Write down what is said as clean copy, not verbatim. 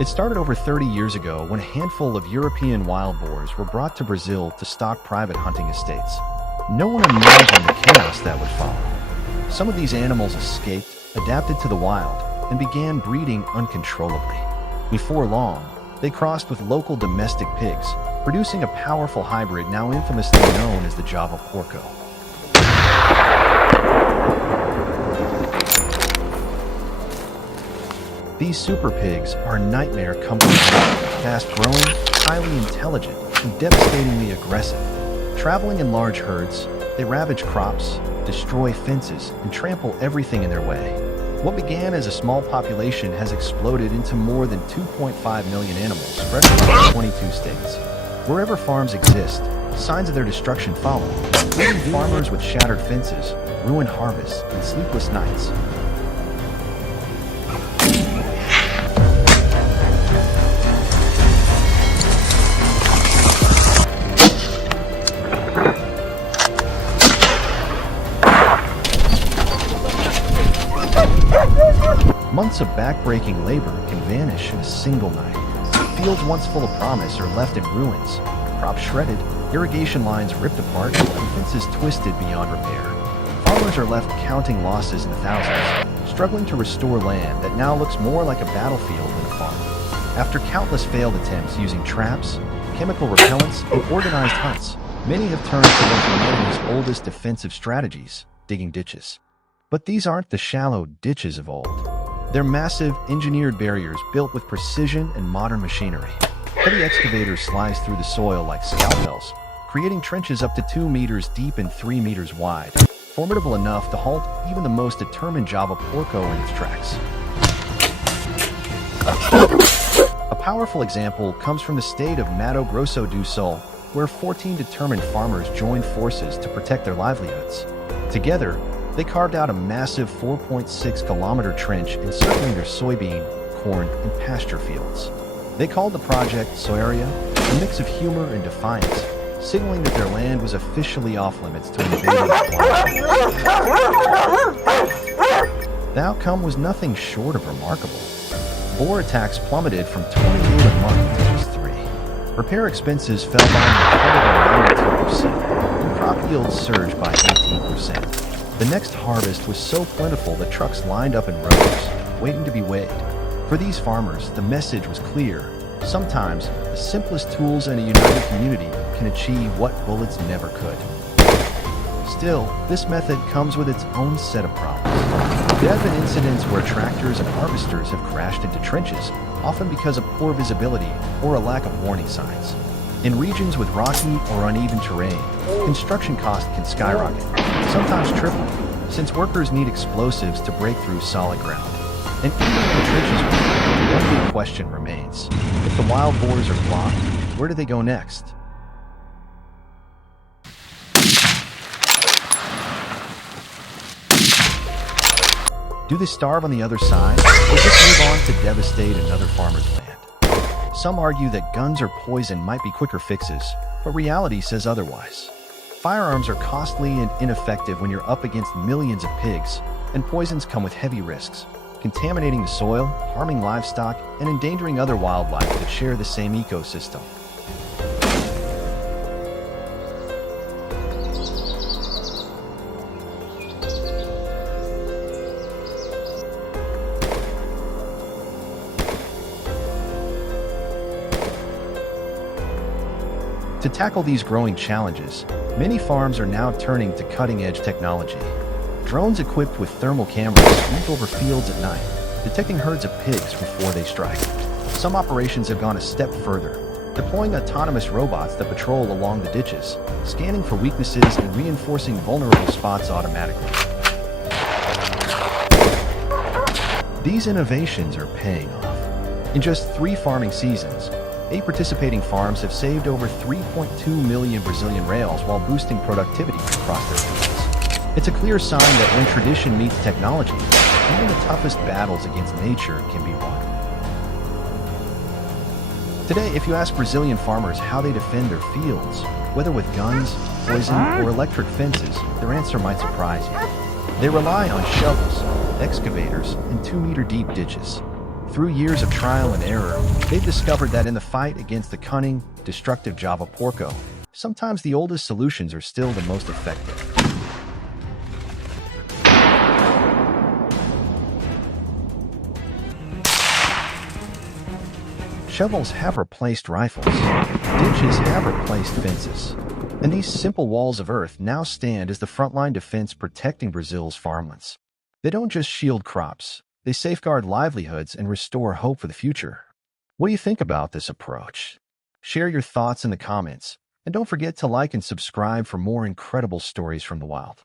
It started over 30 years ago when a handful of European wild boars were brought to Brazil to stock private hunting estates. No one imagined the chaos that would follow. Some of these animals escaped, adapted to the wild, and began breeding uncontrollably. Before long, they crossed with local domestic pigs, producing a powerful hybrid now infamously known as the Java Porco. These super pigs are a nightmare company, fast-growing, highly intelligent, and devastatingly aggressive. Traveling in large herds, they ravage crops, destroy fences, and trample everything in their way. What began as a small population has exploded into more than 2.5 million animals spread across 22 states. Wherever farms exist, signs of their destruction follow, leaving farmers with shattered fences, ruined harvests, and sleepless nights. Months of back-breaking labor can vanish in a single night. Fields once full of promise are left in ruins, crops shredded, irrigation lines ripped apart, and fences twisted beyond repair. Farmers are left counting losses in the thousands, struggling to restore land that now looks more like a battlefield than a farm. After countless failed attempts using traps, chemical repellents, and organized hunts, many have turned to one of humanity's oldest defensive strategies, digging ditches. But these aren't the shallow ditches of old. They're massive, engineered barriers built with precision and modern machinery. Heavy excavators slice through the soil like scalpels, creating trenches up to 2 meters deep and 3 meters wide, formidable enough to halt even the most determined Java Porco in its tracks. A powerful example comes from the state of Mato Grosso do Sul, where 14 determined farmers joined forces to protect their livelihoods. Together, they carved out a massive 4.6-kilometer trench encircling their soybean, corn, and pasture fields. They called the project Soeria, a mix of humor and defiance, signaling that their land was officially off-limits to invading The outcome was nothing short of remarkable. Boar attacks plummeted from 28 a month to just 3. Repair expenses fell by an incredible 92%, and crop yields surged by 18%. The next harvest was so plentiful that trucks lined up in rows, waiting to be weighed. For these farmers, the message was clear. Sometimes, the simplest tools in a united community can achieve what bullets never could. Still, this method comes with its own set of problems. There have been incidents where tractors and harvesters have crashed into trenches, often because of poor visibility or a lack of warning signs. In regions with rocky or uneven terrain, construction costs can skyrocket, sometimes triple, since workers need explosives to break through solid ground. And even when the trenches are full, one big question remains. If the wild boars are blocked, where do they go next? Do they starve on the other side, or just move on to devastate another farmer's land? Some argue that guns or poison might be quicker fixes, but reality says otherwise. Firearms are costly and ineffective when you're up against millions of pigs, and poisons come with heavy risks, contaminating the soil, harming livestock, and endangering other wildlife that share the same ecosystem. To tackle these growing challenges, many farms are now turning to cutting-edge technology. Drones equipped with thermal cameras sweep over fields at night, detecting herds of pigs before they strike. Some operations have gone a step further, deploying autonomous robots that patrol along the ditches, scanning for weaknesses and reinforcing vulnerable spots automatically. These innovations are paying off. In just 3 farming seasons, 8 participating farms have saved over 3.2 million Brazilian reals while boosting productivity across their fields. It's a clear sign that when tradition meets technology, even the toughest battles against nature can be won. Today, if you ask Brazilian farmers how they defend their fields, whether with guns, poison, or electric fences, their answer might surprise you. They rely on shovels, excavators, and 2-meter-deep ditches. Through years of trial and error, they've discovered that in the fight against the cunning, destructive Java porco, sometimes the oldest solutions are still the most effective. Shovels have replaced rifles. Ditches have replaced fences. And these simple walls of earth now stand as the frontline defense protecting Brazil's farmlands. They don't just shield crops, they safeguard livelihoods and restore hope for the future. What do you think about this approach? Share your thoughts in the comments, and don't forget to like and subscribe for more incredible stories from the wild.